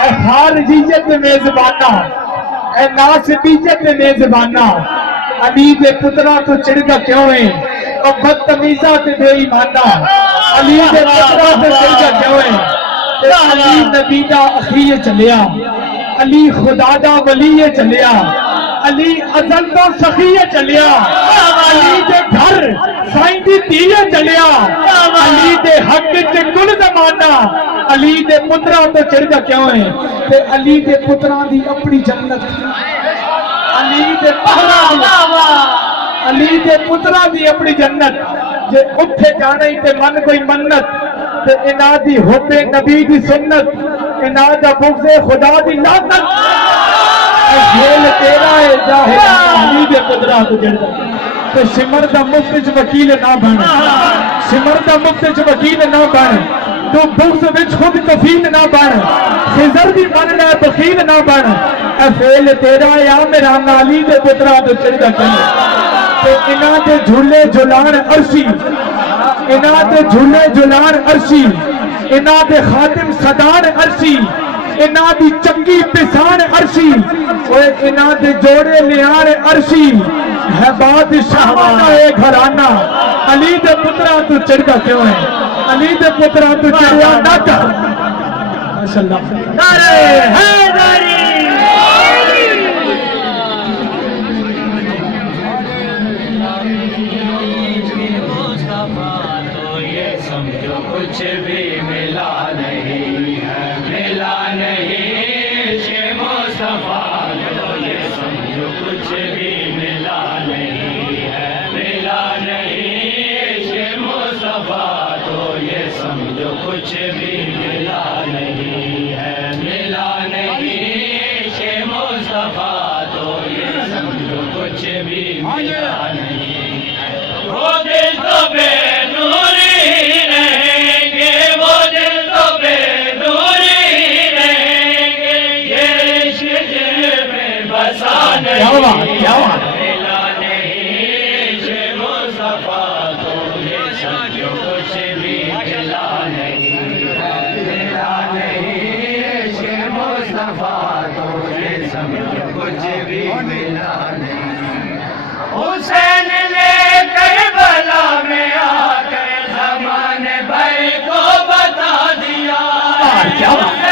اے خارجیت میزبانہ، اے ناسبیت میزبانہ، علی دے پترا تو چڑھدا کیوں ہے او بدتمیزاں تے بے ایمانہ، علی دے پترا تو چڑھدا کیوں ہے تے علی نبی دا اخی چلیا، علی خدا دا ولی چلیا، علی ازل تو سخی چلیا، علی دے گھر سائیں دی دھی چلیا، علی دے حق تے کل زمانہ، علی دے پترا تو چڑھدا کیوں ہے تے علی دے پترا دی اپنی جنت، علی دے پترا دی علی دے پترا دی اپنی جنت، جے اٹھے جانے تے من کوئی منت تے انہاں دی حب نبی دی سنت، انہاں دا بغض خدا دی لعنت، اے جھیل تیرا ہے جاہل علی دے پترا تو جڑدا تے سمر دا مفت وچ وکیل نہ بن، سمر دا مفت وچ وکیل نہ بن، تو بغض وچ خود کفیل نہ بن، خضر دی من لے بخیل نہ بن، اے فعل تیرا یا میرا علی دے پترا تو چڑھدا کیوں تے انہاں دے جھولے جھولان عرشی، انہاں دے جھولے جھولان عرشی، انہاں دے خادم صدان عرشی، انہاں دی چنگی پسان عرشی، اوے انہاں دے جوڑے لیان عرشی، ہے بادشاہ ہے گھرانہ، علی دے پترا تو چڑھدا کیوں ہے، علی دے پترا تو چڑھیا نہ کر، ماشاءاللہ نعرہ حیدری کچھ بھی ملا نہیں ہے، ملا نہیں عشق مصطفیٰ تو یہ سمجھو کچھ بھی ملا نہیں ہے، ملا نہیں عشق مصطفیٰ تو یہ سمجھو کچھ بھی ملا نہیں ہے، ملا نہیں عشق مصطفیٰ تو یہ سمجھو کچھ بھی ملا نہیں ہے، وہ دل تو بے نوری کیا بات کیا بات ملا نہیں عشق مصطفیٰ تو یہ سمجھو کچھ بھی ملا نہیں ہے، ملا نہیں عشق مصطفیٰ تو یہ سمجھو کچھ بھی ملا نہیں، حسین نے کربلا میں آ کر زمانے بھر کو بتا دیا، کیا بات